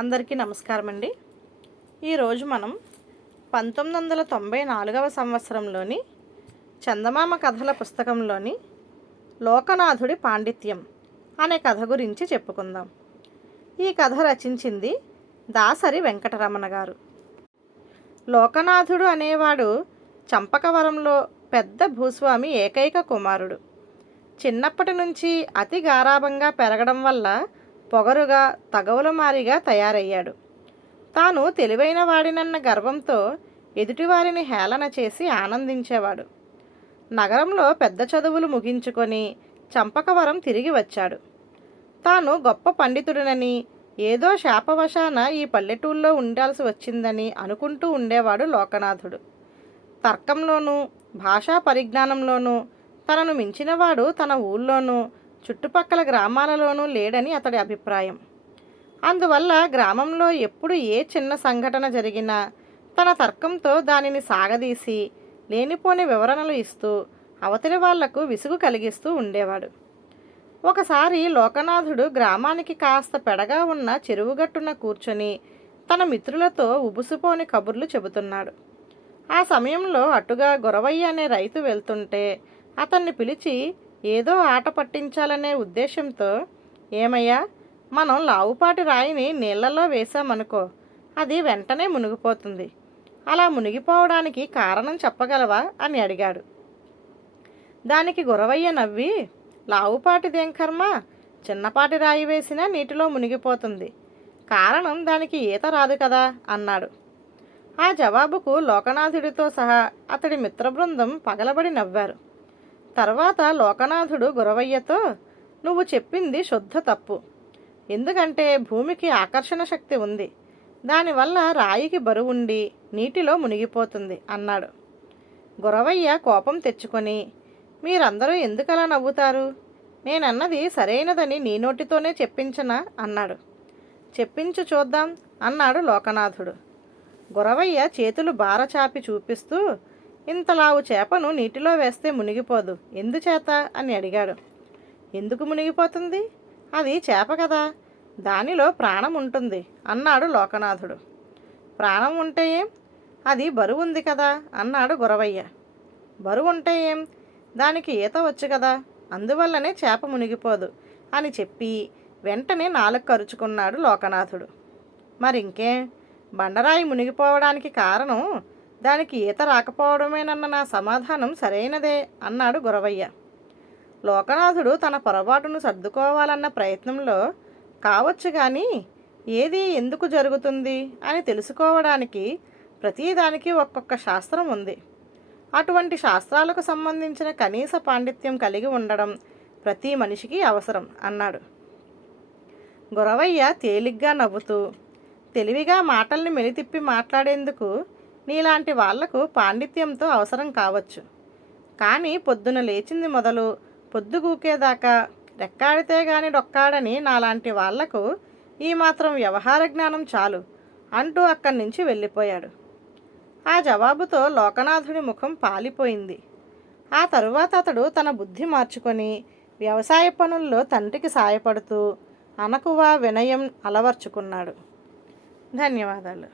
అందరికీ నమస్కారం అండి. ఈరోజు మనం 1994వ సంవత్సరంలోని చందమామ కథల పుస్తకంలోని లోకనాథుడి పాండిత్యం అనే కథ గురించి చెప్పుకుందాం. ఈ కథ రచించింది దాసరి వెంకటరమణ గారు. లోకనాథుడు అనేవాడు చంపకవరంలో పెద్ద భూస్వామి ఏకైక కుమారుడు. చిన్నప్పటి నుంచి అతి గారాబంగా పెరగడం వల్ల పొగరుగా తగవులమారిగా తయారయ్యాడు. తాను తెలివైన వాడినన్న గర్వంతో ఎదుటివారిని హేళన చేసి ఆనందించేవాడు. నగరంలో పెద్ద చదువులు ముగించుకొని చంపకవరం తిరిగి వచ్చాడు. తాను గొప్ప పండితుడినని, ఏదో శాపవశాన ఈ పల్లెటూళ్ళలో ఉండాల్సి వచ్చిందని అనుకుంటూ ఉండేవాడు లోకనాథుడు. తర్కంలోనూ భాషా పరిజ్ఞానంలోనూ తనను మించినవాడు తన ఊళ్ళోనూ చుట్టుపక్కల గ్రామాలలోనూ లేడని అతడి అభిప్రాయం. అందువల్ల గ్రామంలో ఎప్పుడు ఏ చిన్న సంఘటన జరిగినా తన తర్కంతో దానిని సాగదీసి లేనిపోని వివరణలు ఇస్తూ అవతలి వాళ్లకు విసుగు కలిగిస్తూ ఉండేవాడు. ఒకసారి లోకనాథుడు గ్రామానికి కాస్త పెడగా ఉన్న చెరువుగట్టున కూర్చొని తన మిత్రులతో ఉబుసుపోని కబుర్లు చెబుతున్నాడు. ఆ సమయంలో అటుగా గొరవయ్య అనే రైతు వెళ్తుంటే అతన్ని పిలిచి ఏదో ఆట పట్టించాలనే ఉద్దేశంతో, ఏమయ్యా, మనం లావుపాటి రాయిని నీళ్లలో వేశామనుకో, అది వెంటనే మునిగిపోతుంది. అలా మునిగిపోవడానికి కారణం చెప్పగలవా అని అడిగాడు. దానికి గురవయ్య నవ్వి, లావుపాటిదేం కర్మ, చిన్నపాటి రాయి వేసినా నీటిలో మునిగిపోతుంది. కారణం దానికి ఈత రాదు కదా అన్నాడు. ఆ జవాబుకు లోకనాథుడితో సహా అతడి మిత్రబృందం పగలబడి నవ్వారు. తర్వాత లోకనాథుడు గురవయ్యతో, నువ్వు చెప్పింది శుద్ధ తప్పు. ఎందుకంటే భూమికి ఆకర్షణ శక్తి ఉంది. దానివల్ల రాయికి బరువుండి నీటిలో మునిగిపోతుంది అన్నాడు. గురవయ్య కోపం తెచ్చుకొని, మీరందరూ ఎందుకలా నవ్వుతారు? నేనన్నది సరైనదని నీ నోటితోనే చెప్పించనా అన్నాడు. చెప్పించు చూద్దాం అన్నాడు లోకనాథుడు. గురవయ్య చేతులు బారచాపి చూపిస్తూ, ఇంతలావు చేపను నీటిలో వేస్తే మునిగిపోదు, ఎందుచేత అని అడిగాడు. ఎందుకు మునిగిపోతుంది? అది చేప కదా, దానిలో ప్రాణం ఉంటుంది అన్నాడు లోకనాథుడు. ప్రాణం ఉంటే ఏం, అది బరువు ఉంది కదా అన్నాడు గురవయ్య. బరువు ఉంటే ఏం, దానికి ఈత వచ్చు కదా, అందువల్లనే చేప మునిగిపోదు అని చెప్పి వెంటనే నాలుక కరుచుకున్నాడు లోకనాథుడు. మరింకేం, బండరాయి మునిగిపోవడానికి కారణం దానికి ఈత రాకపోవడమేనన్న నా సమాధానం సరైనదే అన్నాడు గురవయ్య. లోకనాథుడు తన పొరపాటును సర్దుకోవాలన్న ప్రయత్నంలో, కావచ్చు కానీ ఏది ఎందుకు జరుగుతుంది అని తెలుసుకోవడానికి ప్రతిదానికి ఒక్కొక్క శాస్త్రం ఉంది. అటువంటి శాస్త్రాలకు సంబంధించిన కనీస పాండిత్యం కలిగి ఉండడం ప్రతి మనిషికి అవసరం అన్నాడు. గురవయ్య తేలిగ్గా నవ్వుతూ, తెలివిగా మాటల్ని మెలితిప్పి మాట్లాడేందుకు నీలాంటి వాళ్లకు పాండిత్యంతో అవసరం కావచ్చు, కానీ పొద్దున లేచింది మొదలు పొద్దుగూకేదాకా రెక్కాడితే గాని డొక్కాడని నాలాంటి వాళ్లకు ఈ మాత్రం వ్యవహార జ్ఞానం చాలు అంటూ అక్కడి నుంచి వెళ్ళిపోయాడు. ఆ జవాబుతో లోకనాథుడి ముఖం పాలిపోయింది. ఆ తరువాత అతడు తన బుద్ధి మార్చుకొని వ్యవసాయ పనుల్లో తండ్రికి సాయపడుతూ అనకువ వినయం అలవర్చుకున్నాడు. ధన్యవాదాలు.